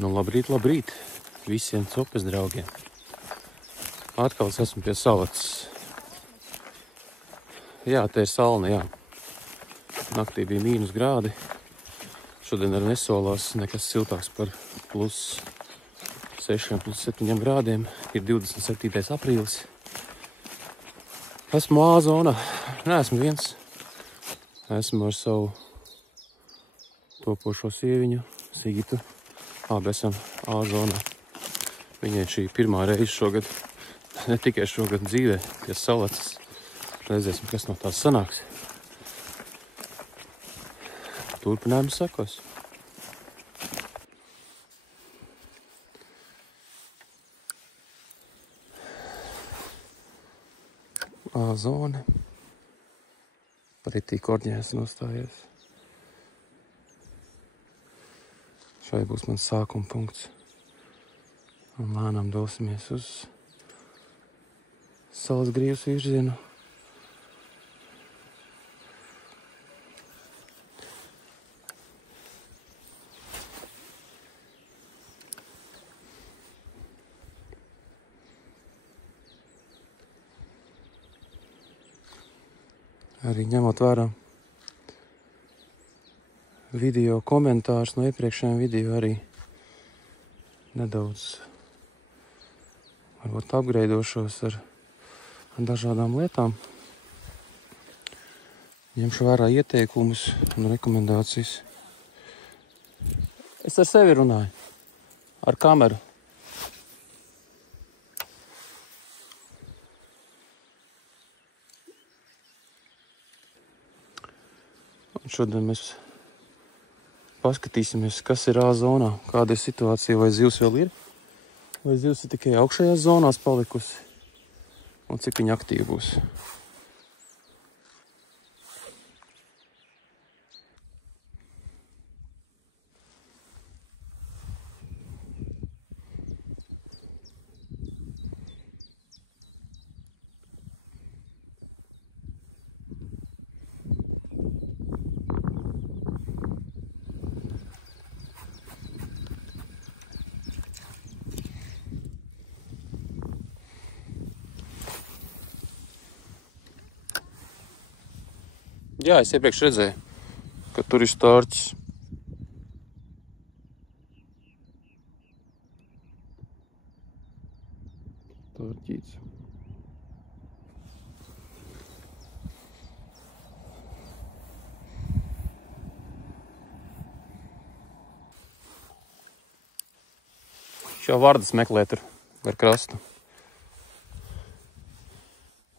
Nu, labrīt, labrīt visiem copes draugiem. Atkal es esmu pie salatas. Jā, te ir salna, jā. Naktī bija mīnus grādi. Šodien arī nesolās nekas siltāks par plus 6, plus 7 grādiem. Ir 27. aprīlis. Esmu A-zonā. Neesmu viens. Esmu ar savu topošo sieviņu, Sigitu. Abi esam A-zonā. Viņai šī pirmā reize šogad, ne tikai šogad dzīvē, pie salatas. Redzēsim, kas no tās sanāks. Turpinājums sakos. A-zone. Pretī korģēs nostājies. Šai būs mans sākuma punkts. Un lēnām dosimies uz salas grīvas virzienu. Arī ņemot vērā video komentārus no iepriekšējiem video, arī nedaudz varbūt apgreidošos ar dažādām lietām. Ņemšu vērā ieteikumus un rekomendācijas. Es ar sevi runāju, ar kameru. Un šodien mēs paskatīsimies, kas ir A-zonā, kāda ir situācija, vai zivs vēl ir, vai zivs ir tikai augšējās zonās palikusi, un cik viņa aktīva būs. Jā, es iepriekš redzēju, ka tur ir stārķis. Stārķīts. Šo vardas meklē tur gar krastu.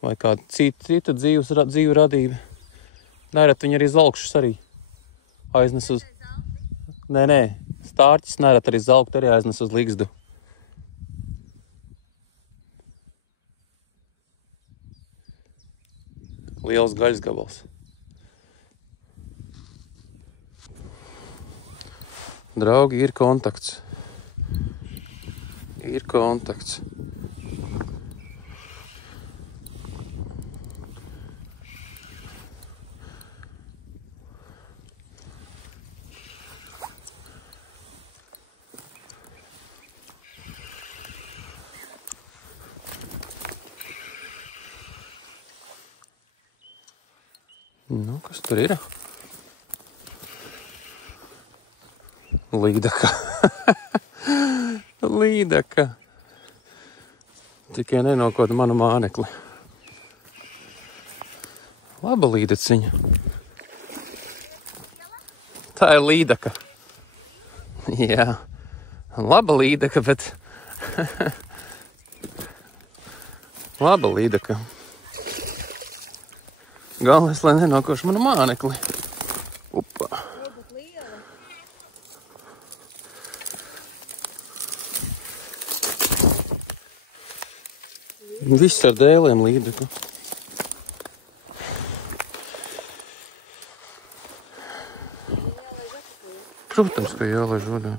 Vai kāda cita dzīvu radība. Nerad viņi arī zalkšus arī aiznes uz... Nē, stārķis nerad arī zalkt arī aiznes uz ligzdu. Liels gaļas gabals. Draugi, ir kontakts. Ir kontakts. Nu, kas tur ir? Līdaka. Līdaka. Tikai nenokot manu mānekli. Laba līdeciņa. Tā ir līdaka. Jā. Laba līdaka, bet... Laba līdaka. Galvenais, lai nenokošu manu mānekli. Upā. Viss ar dēliem līdeku. Protams, ka jālaiž vaļā.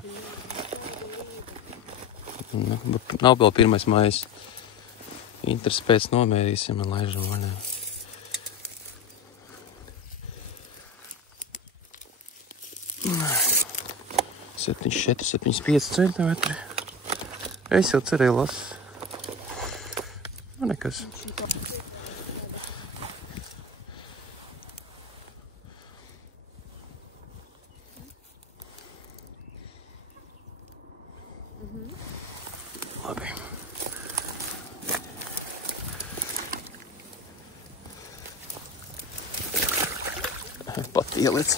Nav vēl 1. maijs. Interes pēc nomērīsim un laižam vaļā. 74, 75 centimetri. Es jau cerēju lasu. Nu, nekas. Labi. Pat ieliec.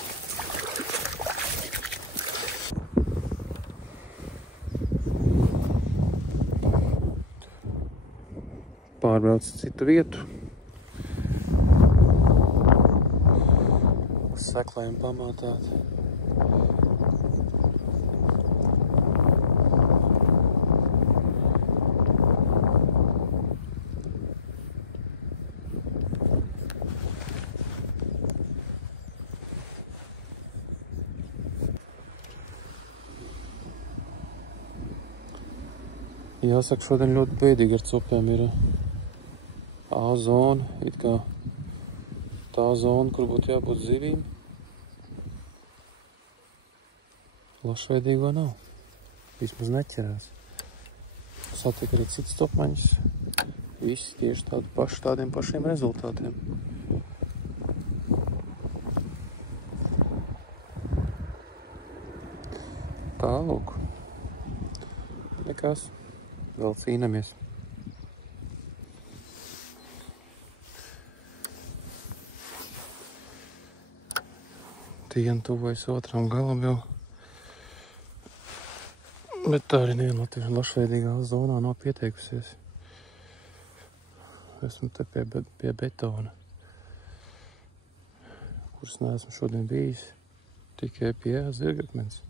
Pārbrauc citu vietu. Seklējumu pamātāt. Jāsaka, šodien ļoti bēdīgi ar copēm ir A zona, it kā tā zona, kur būtu jābūt zivīm. Lašveidīgo nav. Vismaz neķerās. Satika arī cits topmaņus. Visi tieši tādi paši, tādiem pašiem rezultātiem. Tālūk. Nekas. Vēl cīnamies. Diena tuvojas otram galam jau. Bet tā arī neviena lašveidīgā zonā nav pieteikusies. Esmu te pie betona, kuras neesmu šodien bijis. Tikai pie zirgakmens.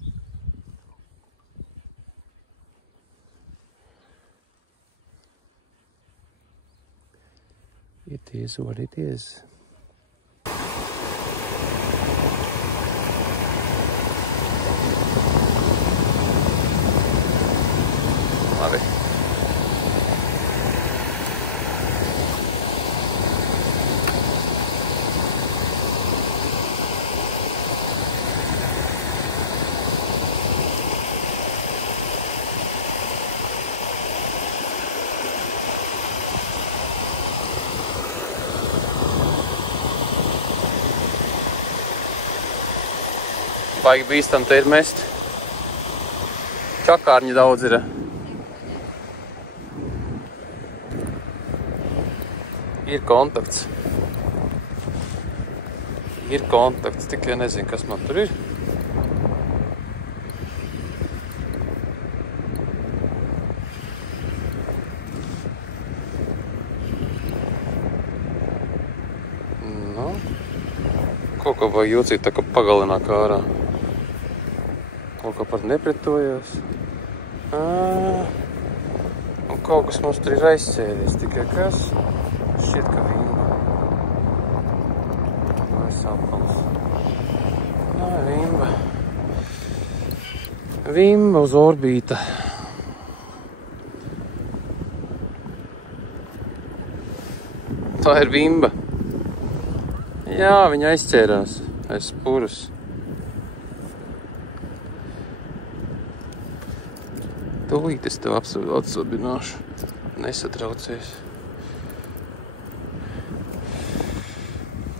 It is what it is. Labi. Baigi bīstam te ir mest. Čakārņi daudz ir. Ir kontakts. Ir kontakts, tikai nezinu, kas man tur ir. Nu, kaut ko vajag jūcīt, tā kā pagalinā kārā. Kaut kā pat nepretojās. Un kaut kas mums tur ir aizķēries, tikai kas? Šķiet, ka vimba. Vai sapals. Nā, vimba. Vimba uz orbīta. Tā ir vimba. Jā, viņa aizķērās aiz spuras. Tūlīt es tev atsabināšu. Nesatraucies.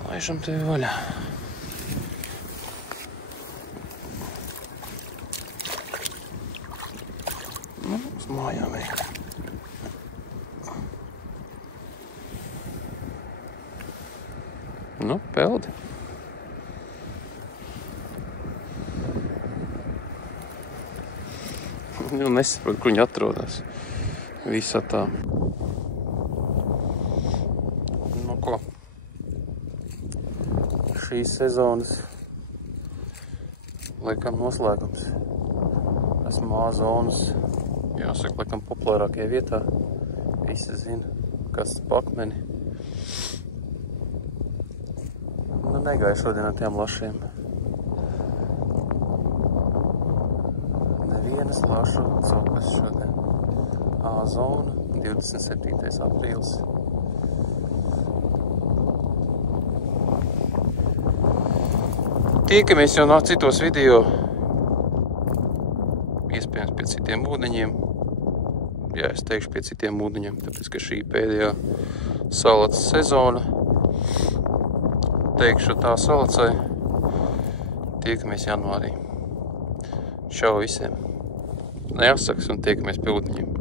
Laižam tevi vaļā. Nu, uz mājām ir. Nu, peldi. Nu, nesaprotu, kur viņi atrodas. Visā tā. Nu, ko? Šīs sezonas laikam noslēgums. Esmu A zonas, jāsaka, laikam populārākajā vietā. Visi zina, kas pakmeni. Nu, negāju šodien ar tiem lašiem. Nevienas lašu copes šodien. A zona, 27. aprīlis. Tiekamies jau citos video. iespējams pie citiem ūdeņiem. Jā, es teikšu pie citiem ūdeņiem, tāpēc, ka šī pēdējā salacas sezona. Teikšu tā salacai. Tiekamies janvārī. Čau visiem. Neatsaks un tiekamies pie ūdeņiem.